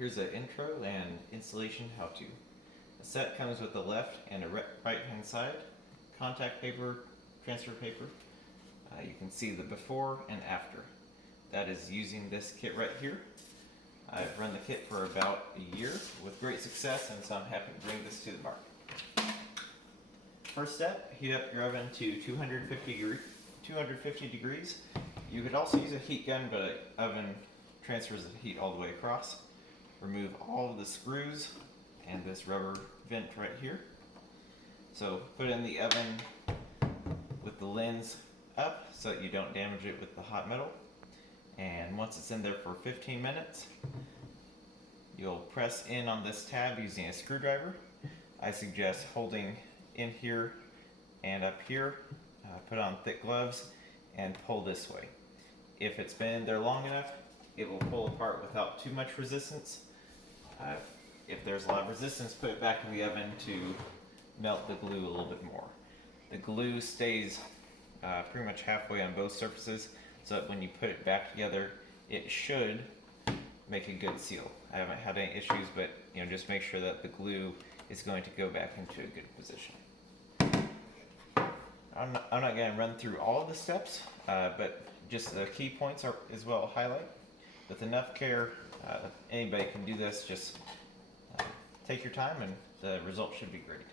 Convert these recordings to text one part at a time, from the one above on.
here's an intro and installation how-to. The set comes with the left and a right-hand side, contact paper, transfer paper. You can see the before and after. That is using this kit right here. I've run the kit for about a year with great success, and so I'm happy to bring this to the market. First step, heat up your oven to 250 degrees. You could also use a heat gun, but an oven transfers the heat all the way across. Remove all of the screws and this rubber vent right here. So put it in the oven with the lens up so that you don't damage it with the hot metal. And once it's in there for 15 minutes, you'll press in on this tab using a screwdriver. I suggest holding in here and up here, put on thick gloves, and pull this way. If it's been in there long enough, it will pull apart without too much resistance. If there's a lot of resistance, put it back in the oven to melt the glue a little bit more. The glue stays pretty much halfway on both surfaces, so that when you put it back together, it should make a good seal. I haven't had any issues, but just make sure that the glue is going to go back into a good position. I'm not going to run through all of the steps, but just the key points are as well highlight. With enough care, anybody can do this. Just take your time and the result should be great.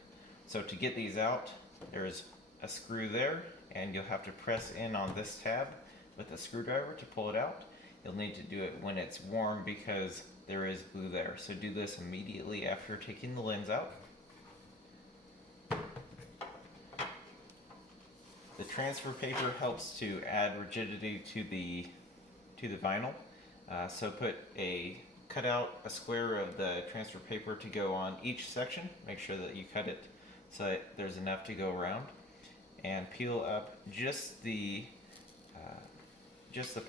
So to get these out, there's a screw there, and you'll have to press in on this tab with a screwdriver to pull it out. You'll need to do it when it's warm because there is glue there. So do this immediately after taking the lens out. The transfer paper helps to add rigidity to the vinyl. So cut out a square of the transfer paper to go on each section. Make sure that you cut it so that there's enough to go around, and peel up just the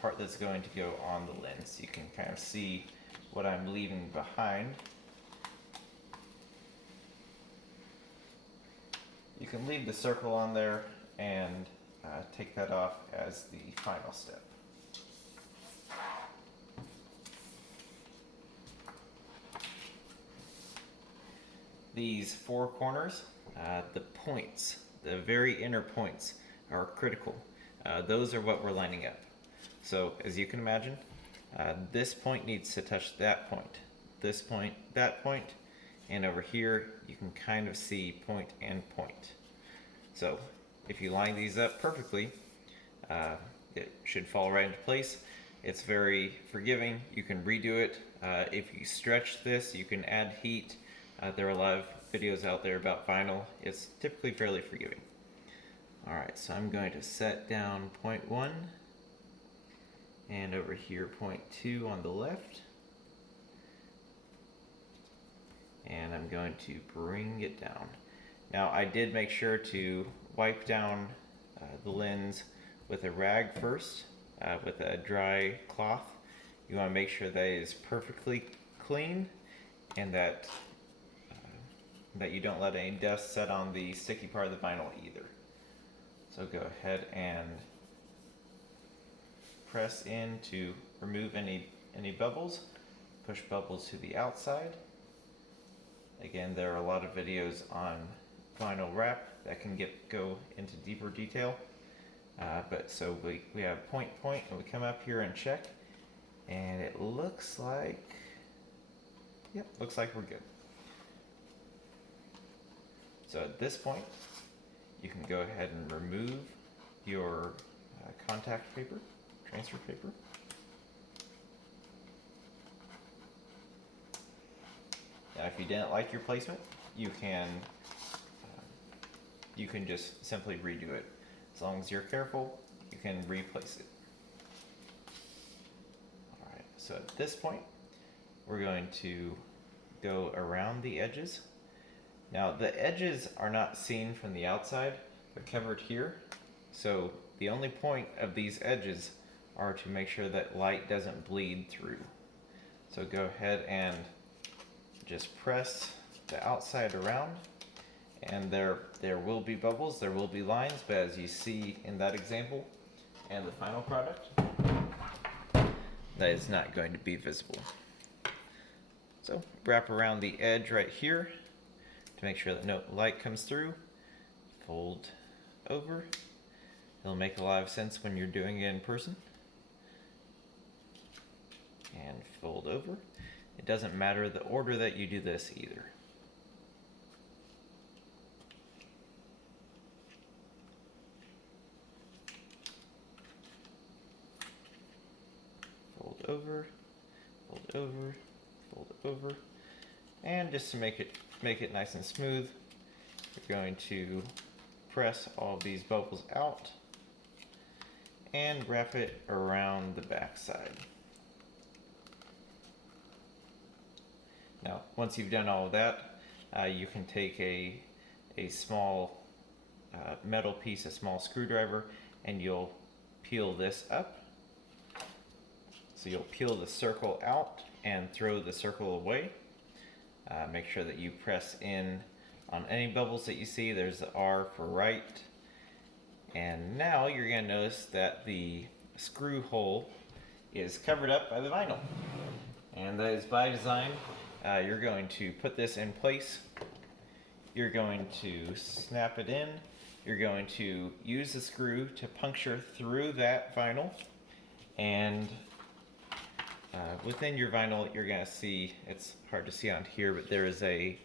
part that's going to go on the lens. You can kind of see what I'm leaving behind. You can leave the circle on there and take that off as the final step. These four corners, the points, the very inner points are critical. Those are what we're lining up. So as you can imagine, this point needs to touch that point, this point, that point, and over here you can kind of see point and point. So if you line these up perfectly, it should fall right into place. It's very forgiving. You can redo it. If you stretch this, you can add heat. There are a lot of videos out there about vinyl. It's typically fairly forgiving. Alright, so I'm going to set down point 1, and over here point 2 on the left. And I'm going to bring it down. Now I did make sure to wipe down the lens with a rag first, with a dry cloth. You want to make sure that it is perfectly clean and that you don't let any dust set on the sticky part of the vinyl either. So go ahead and press in to remove any bubbles. Push bubbles to the outside. Again, there are a lot of videos on vinyl wrap that can go into deeper detail. So we have point, and we come up here and check, and it looks like, yep, looks like we're good. So at this point, you can go ahead and remove your contact paper, transfer paper. Now if you didn't like your placement, you can just simply redo it. As long as you're careful, you can replace it. Alright, so at this point, we're going to go around the edges. Now the edges are not seen from the outside, they're covered here. So the only point of these edges are to make sure that light doesn't bleed through. So go ahead and just press the outside around, and there will be bubbles, there will be lines, but as you see in that example and the final product, that is not going to be visible. So wrap around the edge right here to make sure that no light comes through. Fold over. It'll make a lot of sense when you're doing it in person. And fold over. It doesn't matter the order that you do this either. Fold over, fold over, fold over. And just to make it nice and smooth, you're going to press all of these bubbles out and wrap it around the back side. Now, once you've done all of that, you can take a small metal piece, a small screwdriver, and you'll peel this up. So you'll peel the circle out and throw the circle away. Make sure that you press in on any bubbles that you see. There's the R for right. And now you're going to notice that the screw hole is covered up by the vinyl. And that is by design. You're going to put this in place. You're going to snap it in. You're going to use the screw to puncture through that vinyl. And within your vinyl, you're going to see, it's hard to see on here, but there is an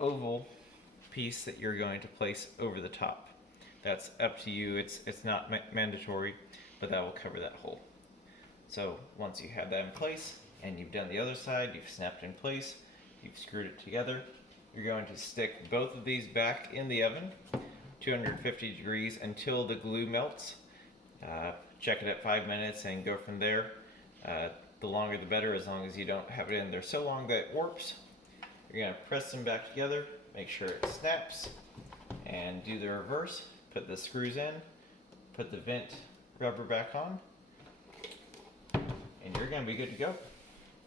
oval piece that you're going to place over the top. That's up to you. It's not mandatory, but that will cover that hole. So once you have that in place, and you've done the other side, you've snapped in place, you've screwed it together, you're going to stick both of these back in the oven, 250 degrees until the glue melts. Check it at 5 minutes and go from there. The longer the better, as long as you don't have it in there so long that it warps. You're going to press them back together, make sure it snaps, and do the reverse. Put the screws in, put the vent rubber back on, and you're going to be good to go.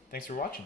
Thanks for watching.